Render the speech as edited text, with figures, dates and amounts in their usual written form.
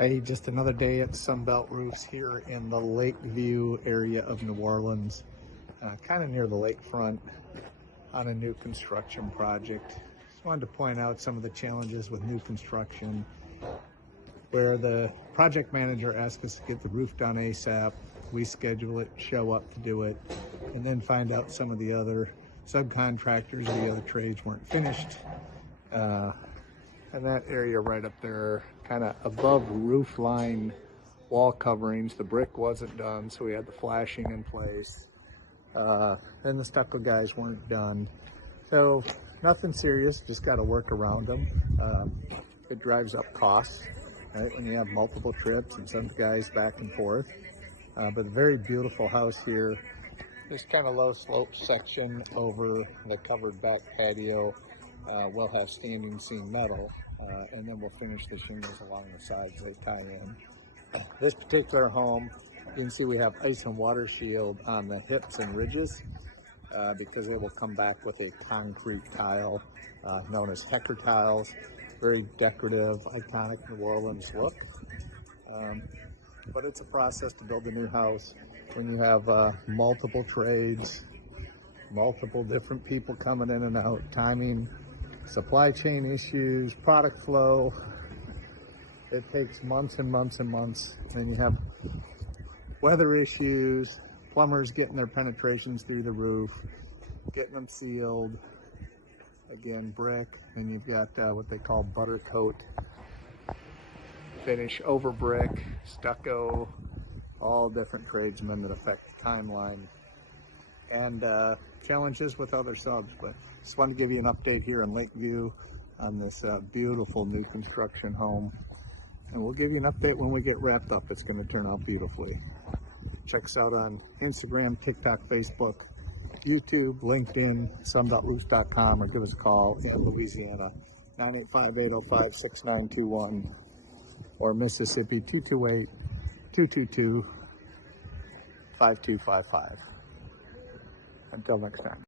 Hey, just another day at Sunbelt Roofs here in the LakeView area of New Orleans, kind of near the lakefront on a new construction project. Just wanted to point out some of the challenges with new construction, where the project manager asked us to get the roof done ASAP. We schedule it, show up to do it, and then find out some of the other subcontractors, the other trades weren't finished. And that area right up there, kind of above roof line wall coverings, the brick wasn't done, so we had the flashing in place. And the stucco guys weren't done. So nothing serious, just got to work around them. It drives up costs, right, when you have multiple trips and some guys back and forth. But a very beautiful house here. This kind of low slope section over the covered back patio. We'll have standing seam metal, and then we'll finish the shingles along the sides they tie in. This particular home, you can see we have ice and water shield on the hips and ridges because it will come back with a concrete tile known as Hecker tiles. Very decorative, iconic New Orleans look. But it's a process to build a new house when you have multiple trades, multiple different people coming in and out, timing, supply chain issues, product flow. It takes months and months and months. And you have weather issues, plumbers getting their penetrations through the roof, getting them sealed, again, brick, and you've got what they call butter coat, finish over brick, stucco, all different tradesmen that affect the timeline, and challenges with other subs. But just wanted to give you an update here in LakeView on this beautiful new construction home, and we'll give you an update when we get wrapped up. It's going to turn out beautifully. Check us out on Instagram, TikTok, Facebook, YouTube, LinkedIn, sunbeltroofs.com, or give us a call in Louisiana, 985-805-6921, or Mississippi, 228-222-5255. Until next time.